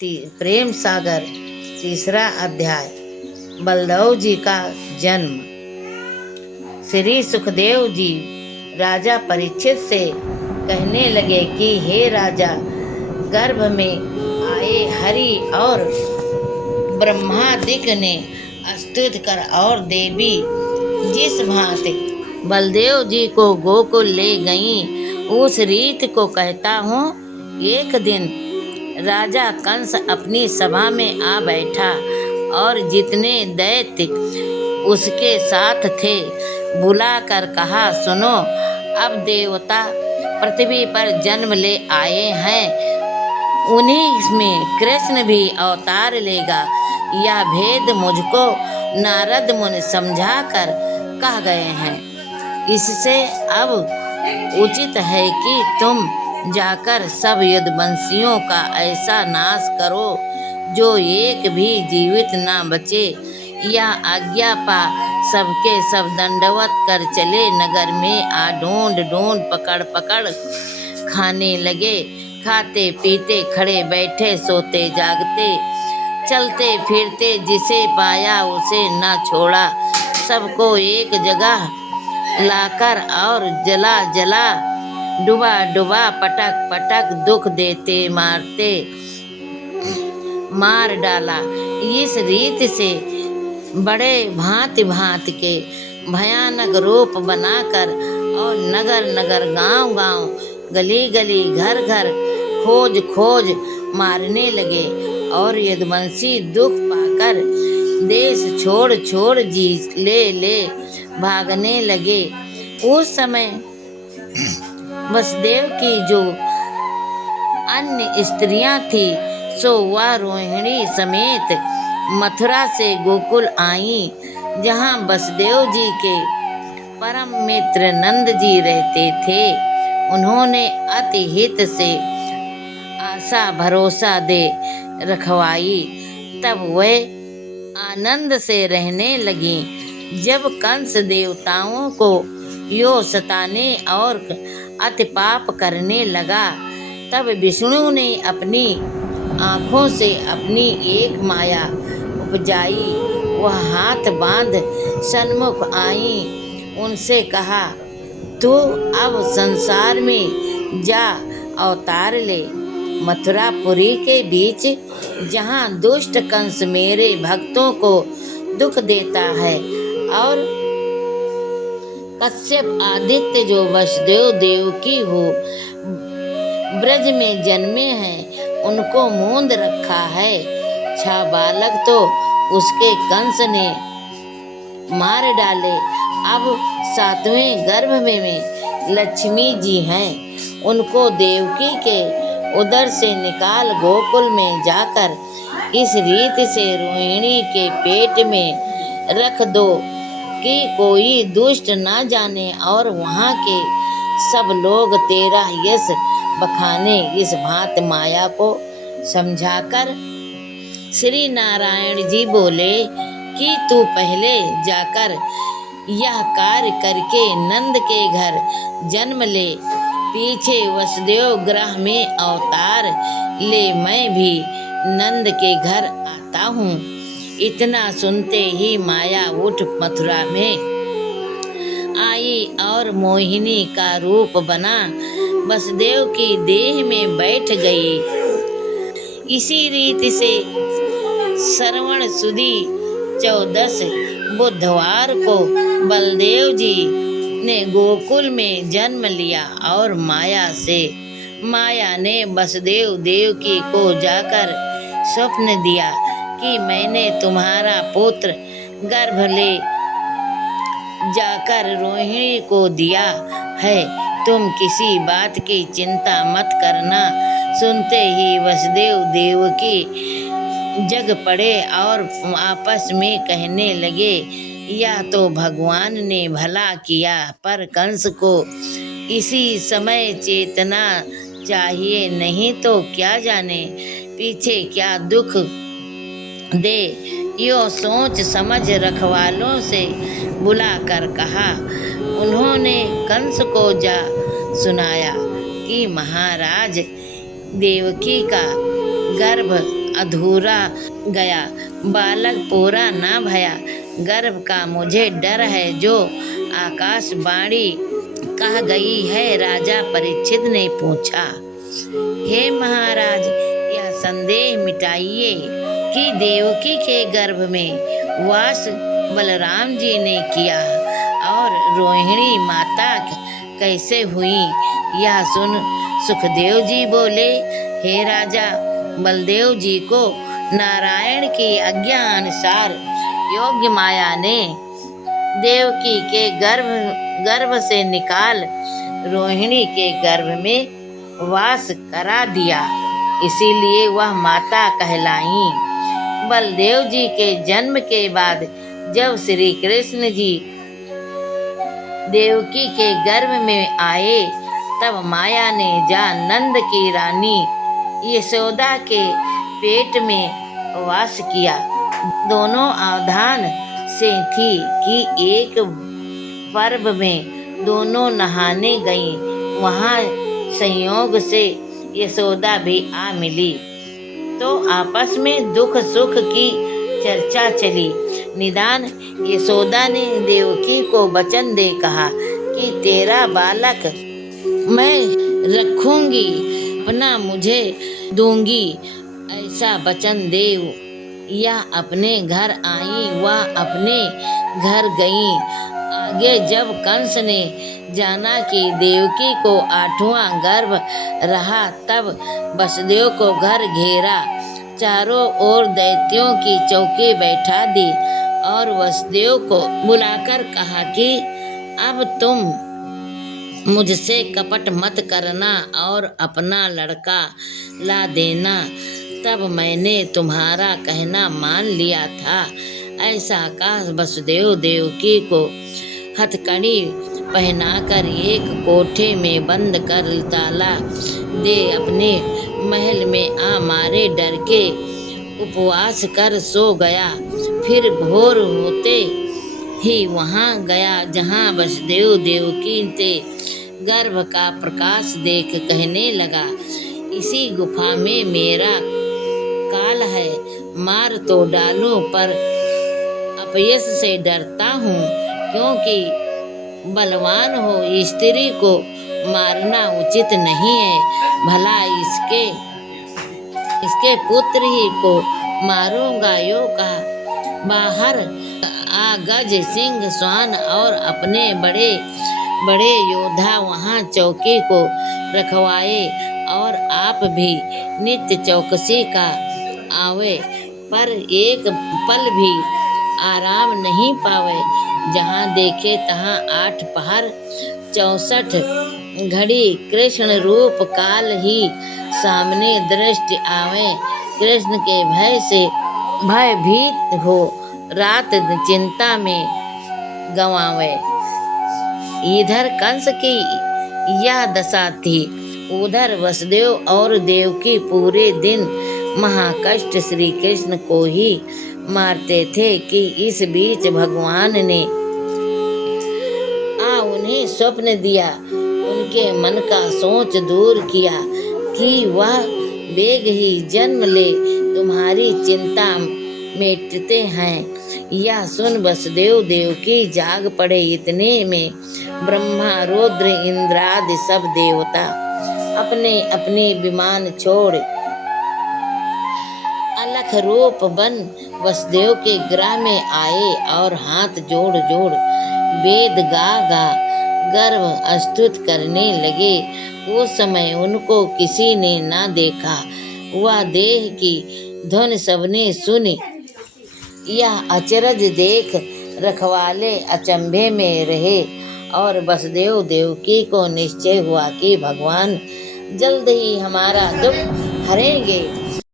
प्रेम सागर तीसरा अध्याय। बलदेव जी का जन्म। श्री सुखदेव जी राजा परीक्षित से कहने लगे कि हे राजा, गर्भ में आए हरि और ब्रह्मादिक ने स्तुति कर और देवी जिस भांति बलदेव जी को गोकुल ले गईं, उस रीत को कहता हूँ। एक दिन राजा कंस अपनी सभा में आ बैठा और जितने दैत्य उसके साथ थे बुलाकर कहा, सुनो, अब देवता पृथ्वी पर जन्म ले आए हैं, उन्हीं में कृष्ण भी अवतार लेगा। यह भेद मुझको नारद मुनि समझा कर कह गए हैं। इससे अब उचित है कि तुम जाकर सब यदुवंशियों का ऐसा नाश करो जो एक भी जीवित न बचे। यह आज्ञा पा सबके सब दंडवत कर चले नगर में आ ढूंढ ढूंढ पकड़ पकड़ खाने लगे। खाते पीते खड़े बैठे सोते जागते चलते फिरते जिसे पाया उसे न छोड़ा। सबको एक जगह लाकर और जला जला डुबा डुबा पटक पटक दुख देते मारते मार डाला। इस रीत से बड़े भांति भांति के भयानक रूप बनाकर और नगर नगर गांव गांव गली गली घर घर खोज खोज मारने लगे और यदुवंशी दुख पाकर देश छोड़ छोड़ जी ले भागने लगे। उस समय वसुदेव की जो अन्य स्त्रियां थी सो वह रोहिणी समेत मथुरा से गोकुल आईं, जहां वसुदेव जी के परम मित्र नंद जी रहते थे। उन्होंने अति हित से आशा भरोसा दे रखवाई। तब वे आनंद से रहने लगी। जब कंस देवताओं को यो सताने और अति पाप करने लगा, तब विष्णु ने अपनी आँखों से अपनी एक माया उपजाई। वह हाथ बांध सन्मुख आई। उनसे कहा, तू अब संसार में जा अवतार ले। मथुरापुरी के बीच जहाँ दुष्ट कंस मेरे भक्तों को दुख देता है और कश्यप आदित्य जो वसुदेव देवकी हो ब्रज में जन्मे हैं, उनको मूंद रखा है। छह बालक तो उसके कंस ने मार डाले। अब सातवें गर्भ में लक्ष्मी जी हैं, उनको देवकी के उदर से निकाल गोकुल में जाकर इस रीत से रोहिणी के पेट में रख दो कि कोई दुष्ट न जाने और वहाँ के सब लोग तेरा यश बखाने। इस भांत माया को समझाकर श्री नारायण जी बोले कि तू पहले जाकर यह कार्य करके नंद के घर जन्म ले, पीछे वसुदेव ग्रह में अवतार ले, मैं भी नंद के घर आता हूँ। इतना सुनते ही माया उठ मथुरा में आई और मोहिनी का रूप बना वसुदेव की देह में बैठ गई। इसी रीति से श्रवण सुदी 14 बुधवार को बलदेव जी ने गोकुल में जन्म लिया और माया ने वसुदेव देवकी को जाकर स्वप्न दिया कि मैंने तुम्हारा पुत्र गर्भ ले जाकर रोहिणी को दिया है, तुम किसी बात की चिंता मत करना। सुनते ही वसुदेव देवकी जग पड़े और आपस में कहने लगे, यह तो भगवान ने भला किया, पर कंस को इसी समय चेतना चाहिए, नहीं तो क्या जाने पीछे क्या दुख दे। यो सोच समझ रखवालों से बुलाकर कहा। उन्होंने कंस को जा सुनाया कि महाराज देवकी का गर्भ अधूरा गया, बालक पूरा ना भया। गर्भ का मुझे डर है, जो आकाशवाणी कह गई है, राजा परीक्षित ने पूछा। हे महाराज, यह संदेह मिटाइए कि देवकी के गर्भ में वास बलराम जी ने किया और रोहिणी माता कैसे हुई। यह सुन सुखदेव जी बोले, हे राजा, बलदेव जी को नारायण की आज्ञा अनुसार योग्य माया ने देवकी के गर्भ से निकाल रोहिणी के गर्भ में वास करा दिया, इसीलिए वह माता कहलाई। बलदेव जी के जन्म के बाद जब श्री कृष्ण जी देवकी के गर्भ में आए, तब माया ने जा नंद की रानी यशोदा के पेट में वास किया। दोनों अवधान से थी कि एक पर्व में दोनों नहाने गईं। वहाँ संयोग से यशोदा भी आ मिली, तो आपस में दुख सुख की चर्चा चली। निदान यशोदा ने देवकी को वचन दे कहा कि तेरा बालक मैं रखूंगी, अपना मुझे दूंगी, ऐसा वचन देव। यह अपने घर आई, वह अपने घर गई। आगे जब कंस ने जाना कि देवकी को 8वां गर्भ रहा, तब वसुदेव को घर घेरा, चारों ओर दैत्यों की चौकी बैठा दी और वसुदेव को बुलाकर कहा कि अब तुम मुझसे कपट मत करना और अपना लड़का ला देना। तब मैंने तुम्हारा कहना मान लिया था। ऐसा कह वसुदेव देवकी को हथकड़ी पहनाकर एक कोठे में बंद कर ताला दे अपने महल में आ मारे डर के उपवास कर सो गया। फिर भोर होते ही वहाँ गया जहाँ वसुदेव देवकी के गर्भ का प्रकाश देख कहने लगा, इसी गुफा में मेरा काल है, मार तो डालूं पर अपयश से डरता हूँ, क्योंकि बलवान हो स्त्री को मारना उचित नहीं है। भला इसके पुत्र ही को मारूंगा। यो कहा, बाहर आ गज सिंह स्वान और अपने बड़े बड़े योद्धा वहाँ चौकी को रखवाए और आप भी नित्य चौकसी का आवे, पर एक पल भी आराम नहीं पावे। जहाँ देखे तहाँ 8 पहर 64 घड़ी कृष्ण रूप काल ही सामने दृष्टि आवे। कृष्ण के भय से भयभीत हो रात चिंता में गंवावे। इधर कंस की यह दशा थी, उधर वसुदेव और देवकी पूरे दिन महाकष्ट श्री कृष्ण को ही मारते थे कि इस बीच भगवान ने उन्हें स्वप्न दिया, उनके मन का सोच दूर किया कि वह बेग ही जन्म ले तुम्हारी चिंता मिटते हैं। यह सुन वसुदेव देवकी जाग पड़े। इतने में ब्रह्मा रुद्र इंद्रादि सब देवता अपने अपने विमान छोड़ अलख रूप बन वसुदेव के गृह में आए और हाथ जोड़ जोड़ वेद गा गर्भ स्तुत करने लगे। उस समय उनको किसी ने ना देखा, वह देह की धुन सबने सुनी। यह अचरज देख रखवाले अचंभे में रहे और वसुदेव देवकी को निश्चय हुआ कि भगवान जल्द ही हमारा दुख हरेंगे।